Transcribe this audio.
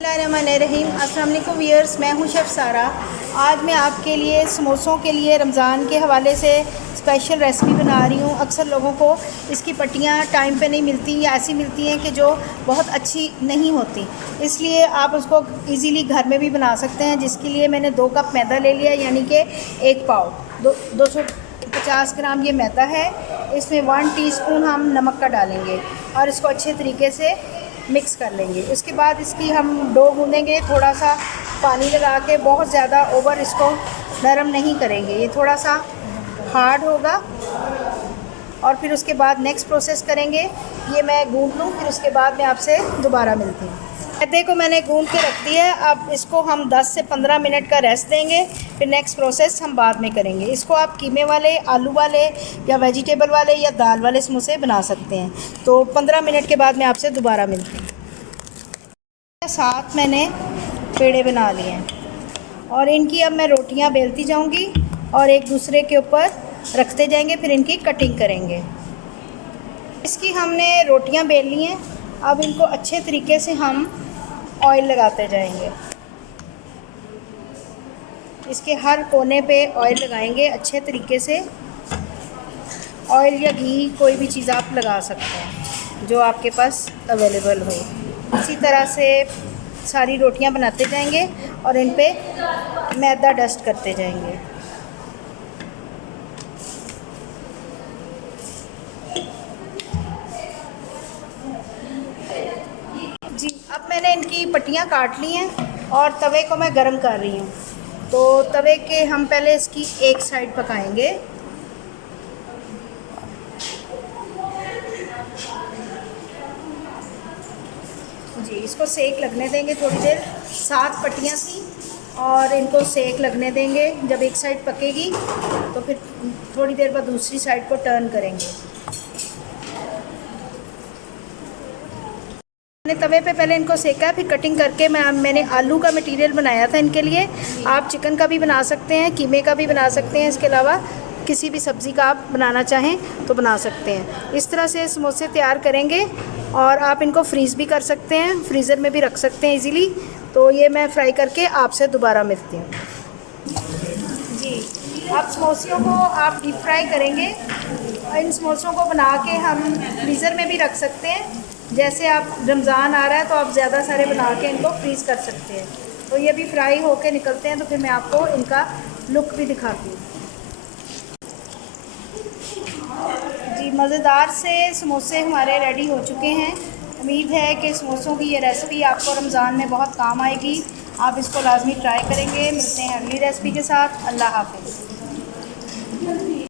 रहीम अस्सलाम वालेकुम व्यूअर्स, मैं हूं शेफ़ सारा। आज मैं आपके लिए समोसों के लिए रमज़ान के हवाले से स्पेशल रेसिपी बना रही हूं। अक्सर लोगों को इसकी पट्टियां टाइम पे नहीं मिलती या ऐसी मिलती हैं कि जो बहुत अच्छी नहीं होती, इसलिए आप उसको इजीली घर में भी बना सकते हैं। जिसके लिए मैंने 2 कप मैदा ले लिया, यानी कि 1 पाव 250 ग्राम ये मैदा है। इसमें 1 टीस्पून हम नमक का डालेंगे और इसको अच्छे तरीके से मिक्स कर लेंगे। उसके बाद इसकी हम डो गूँधेंगे, थोड़ा सा पानी लगा के, बहुत ज़्यादा ओवर इसको नरम नहीं करेंगे, ये थोड़ा सा हार्ड होगा। और फिर उसके बाद नेक्स्ट प्रोसेस करेंगे, ये मैं गूँध लूँ, फिर उसके बाद मैं आपसे दोबारा मिलती हूँ। मैदे को मैंने गूँध के रख दिया है, अब इसको हम 10 से 15 मिनट का रेस्ट देंगे, फिर नेक्स्ट प्रोसेस हम बाद में करेंगे। इसको आप कीमे वाले, आलू वाले या वेजिटेबल वाले या दाल वाले समोसे बना सकते हैं। तो 15 मिनट के बाद मैं आपसे दोबारा मिलती हूँ। 7 मैंने पेड़े बना लिए हैं और इनकी अब मैं रोटियां बेलती जाऊंगी और एक दूसरे के ऊपर रखते जाएंगे, फिर इनकी कटिंग करेंगे। इसकी हमने रोटियां बेल ली हैं, अब इनको अच्छे तरीके से हम ऑयल लगाते जाएंगे। इसके हर कोने पे ऑयल लगाएंगे अच्छे तरीके से। ऑयल या घी, कोई भी चीज़ आप लगा सकते हैं जो आपके पास अवेलेबल हो। इसी तरह से सारी रोटियां बनाते जाएंगे और इन पे मैदा डस्ट करते जाएंगे। जी, अब मैंने इनकी पट्टियां काट ली हैं और तवे को मैं गरम कर रही हूँ। तो तवे के हम पहले इसकी एक साइड पकाएंगे। जी, इसको सेक लगने देंगे थोड़ी देर। 7 पट्टियाँ थी और इनको सेक लगने देंगे। जब एक साइड पकेगी तो फिर थोड़ी देर बाद दूसरी साइड को टर्न करेंगे। मैंने तवे पे पहले इनको सेका, फिर कटिंग करके मैंने आलू का मटेरियल बनाया था इनके लिए। आप चिकन का भी बना सकते हैं, कीमे का भी बना सकते हैं, इसके अलावा किसी भी सब्ज़ी का आप बनाना चाहें तो बना सकते हैं। इस तरह से समोसे तैयार करेंगे और आप इनको फ्रीज़ भी कर सकते हैं, फ्रीज़र में भी रख सकते हैं इजीली। तो ये मैं फ्राई करके आपसे दोबारा मिलती हूँ। जी, अब समोसियों को आप डीप फ्राई करेंगे। इन समोसों को बना के हम फ्रीज़र में भी रख सकते हैं। जैसे आप रमज़ान आ रहा है तो आप ज़्यादा सारे बना के इनको फ्रीज़ कर सकते हैं। तो ये भी फ्राई होके निकलते हैं, तो फिर मैं आपको इनका लुक भी दिखाती हूँ। जी, मज़ेदार से समोसे हमारे रेडी हो चुके हैं। उम्मीद है कि समोसों की ये रेसिपी आपको रमज़ान में बहुत काम आएगी। आप इसको लाजमी ट्राई करेंगे। मिलते हैं अगली रेसिपी के साथ। अल्लाह हाफ़िज़।